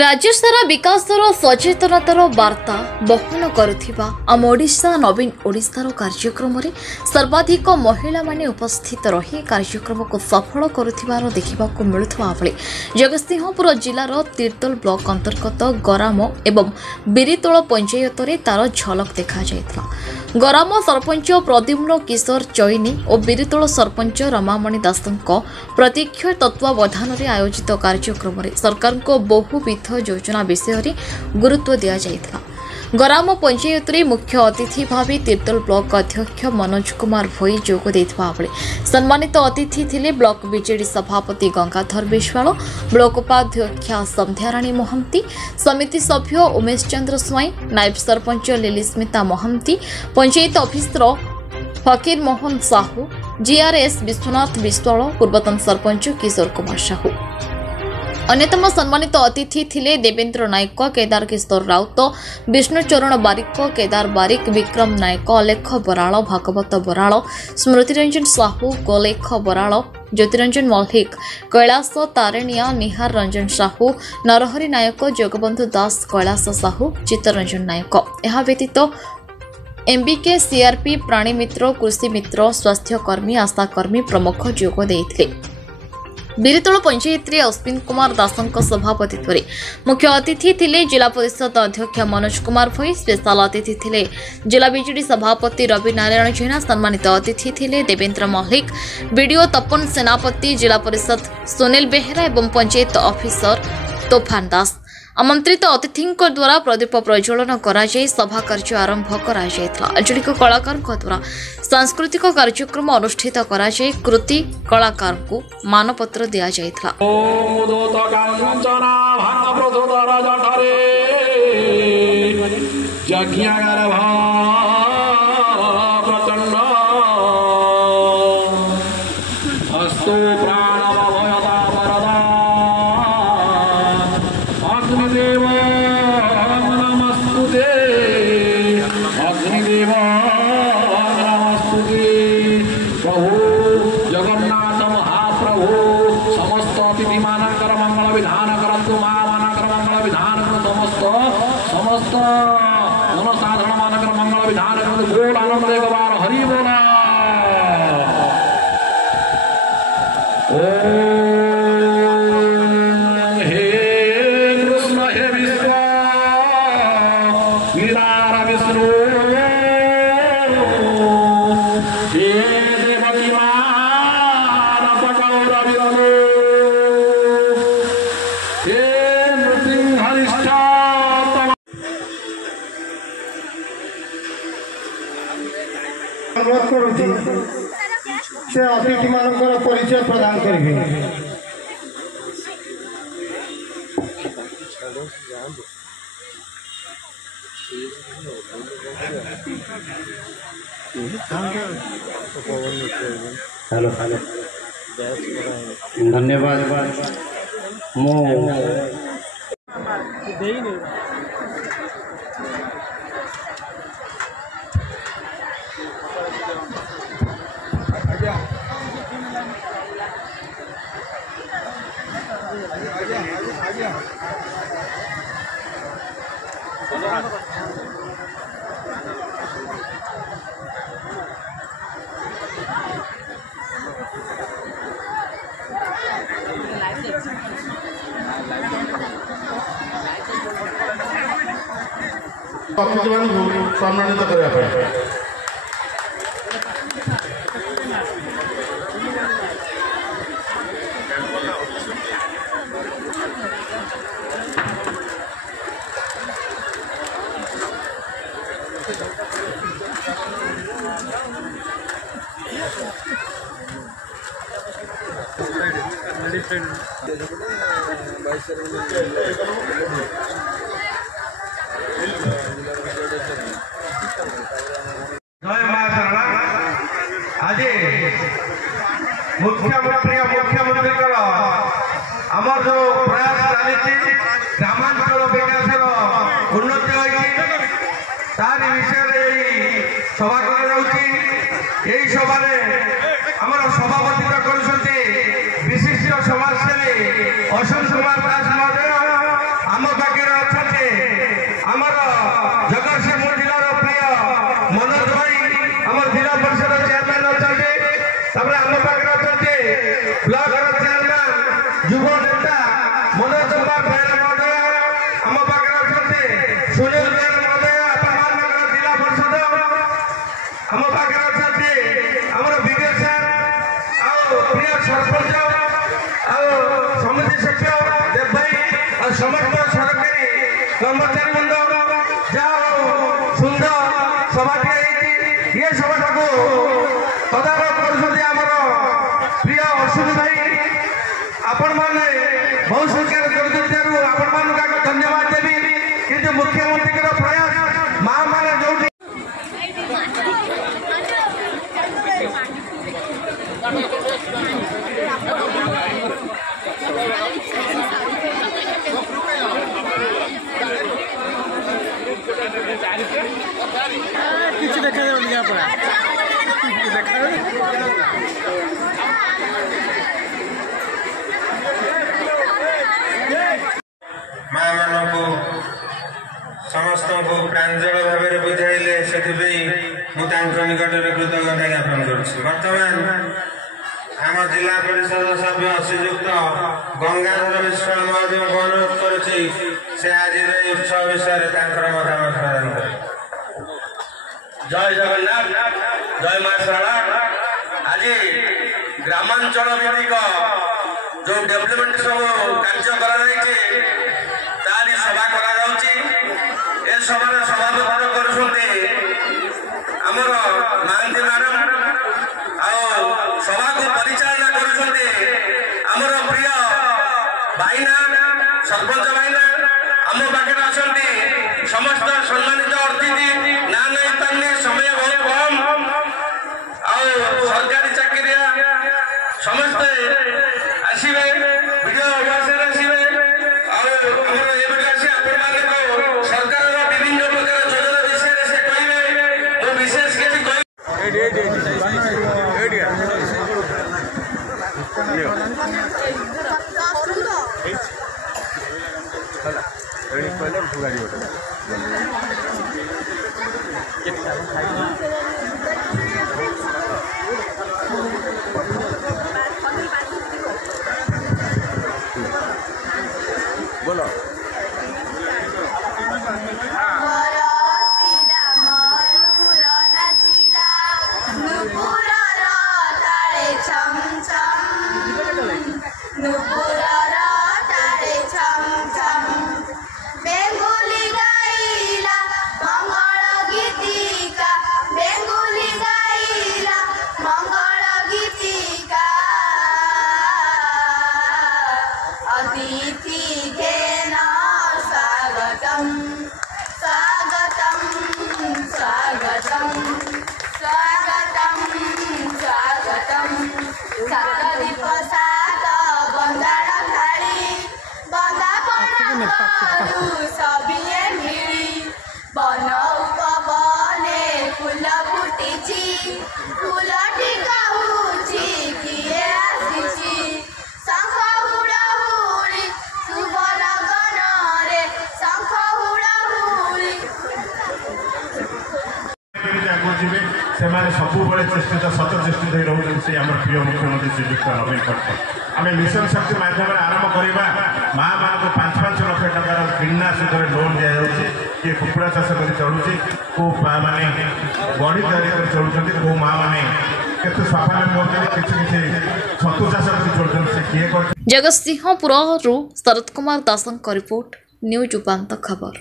राज्यसारा विकासर सचेतनतार वार्ता बहन करुथिबा आम ओडिशा नवीन ओडिशार कार्यक्रम रे सर्वाधिक महिला माने उपस्थित रही कार्यक्रम को सफल करुथिबार देखिबाको मिलुथबा बेले जगतसिंहपुर जिलार तीर्तोल ब्लॉक अंतर्गत गराम एवं बिरितोल पंचायत रे तार झलक देखा जायतला। गराम सरपंच प्रद्युम्न किशोर चैनी और बिरितोल सरपंच रमामणि दासଙ୍କ प्रत्यक्ष तत्वावधान रे आयोजित कार्यक्रम रे सरकार को बहुविध योजना विषय गुरुत्व दिया जायतला। गराम पंचायत रे मुख्य अतिथि भाव तीर्तोल ब्लॉक अध्यक्ष मनोज कुमार भोई जोग देथिबा बेले सम्मानित अतिथि थिले ब्लॉक बीजेडी सभापति गंगाधर विश्वाल, ब्लॉक उपाध्यक्षा संध्याराणी महंती, समिति सभ्य उमेश चंद्र स्वाई, नायब सरपंच लिलीस्मिता महंती, पंचायत ऑफिसर फकीर मोहन साहू, जीआरएस विश्वनाथ विश्वाल, पूर्वतन सरपंच किशोर कुमार साहू। अन्यतम सम्मानित अतिथि थिले देवेंद्र नायक, केदार किशोर राउत, विष्णुचरण बारिक, केदार बारिक, विक्रम नायक, अलेख बराल, भागवत बराल, स्मृतिरंजन साहू, गोलेख बराल, ज्योतिरंजन मल्लिक, कैलाश तारेणिया, निहार रंजन साहू, नरहरि नायक, जगबंधु दास, कैलाश साहू, चित्तरंजन नायक। यह व्यतीत एमबीके, सीआरपी, प्राणी मित्र, कृषि मित्र, स्वास्थ्यकर्मी, आशाकर्मी प्रमुख जोग देइथिले। बिरितोल पंचायत रे अश्विन कुमार दासଙ୍କ सभापतित्व रे मुख्य अतिथि थिले जिला परिषद अध्यक्ष मनोज कुमार भोई, स्पेशल अतिथि थिले जिला बीजेडी सभापति रवि नारायण जेना, सम्मानित अतिथि थिले देवेंद्र मल्लिक, बीडीओ तपन सेनापति, जिला परिषद सुनील बेहेरा एवं पंचायत ऑफिसर तोफान दास। आमंत्रित अतिथि द्वारा प्रदीप प्रज्वलन करा जाय सभा कार्य आरंभ करा जायतला। आंचलिक कलाकार द्वारा सांस्कृतिक कार्यक्रम अनुष्ठित करा जाय कृति कलाकार को मानपत्र दिया जायतला। समस्त जनसाधारण मानकर मंगल विधान गोड आनंद एक बार हरि बोला। हे कृष्ण हे विश्व विरार विष्णु हे देवकी मान पकौर विरलो हे नृसिंहनिष्ठा अनुरोध करुँच से अतिथि मानकर परिचय प्रदान करेंगे। हेलो हेलो धन्यवाद मो सम्मानित करने जय मां शरणा। आज मुख्यमंत्री आमर जो प्रयास चली ग्रामांचल विकास उन्नति तार विषय सभा कर सभा सभापतित्व कर विशिष्ट समाजसेवी अशोक कुमार दास महोदय आम सुनील बेन महोदय आपनकर जिला परिषद हम पाखे अछंती हमर विजय सर आ प्रिय सरपंच आ समिति सभ्य देव भाई और समस्त सरकारी कर्मचारी बंद जाओ सुंदर सभाटी ये सभा को तदारख कर प्रिय अश्विनी भाई आपण मैंने बहुत संख्यार कर आपण मान धन्यवाद देवी कि मुख्यमंत्री प्रयास माँ मैंने जो किसी देखा माँ मान को समस्त को प्रांजल भाव बुझाइले से निकट में कृतज्ञता ज्ञापन बर्तमान आम जिला परिषद सभ्य श्रीजुक्त गंगाधर विश्वाल महोदय को अनुरोध करुच्ची से आज उत्सव विषय मतामत प्रदान कर। जय जगन्नाथ जय माँ शारदा। आज ग्रामांचल भित्तिक जो डेवलपमेंट सब कार्य कर तारी सभा कर सभार सभापति करमर महांती मैडम सभा को परिचालना कर प्रिय भाईना सरपंच भाईना आम पाखे अच्छा समस्त सम्मानित अतिथि ना नहीं पारे समय बहुत कम सरकारी चाकरिया समस्ते आसवे वीडियो अभ्यास आसवे सरकार विभिन्न प्रकार योजना विषय से कहे तो विशेष बोलो सबुबले चेष्टित सत चेष्टित हो रोचे से आम प्रिय मुख्यमंत्री श्रीजुक्त नवीन पट्टनायक आम मिशन शक्ति माध्यम आरंभ करवा माँ मान को 5-5 लाख टकर बिना सुधर लोन दि जाऊँगी किए कुकुड़ा चाष कर चलुची को माने बड़ी तैयारी कर चलुँच को माँ मैंने केते स्वावलम्बी किसी छतु चाष कर चलुँच से किए कर। जगतसिंहपुर शरद कुमार दासों रिपोर्ट न्यूज उपांत खबर।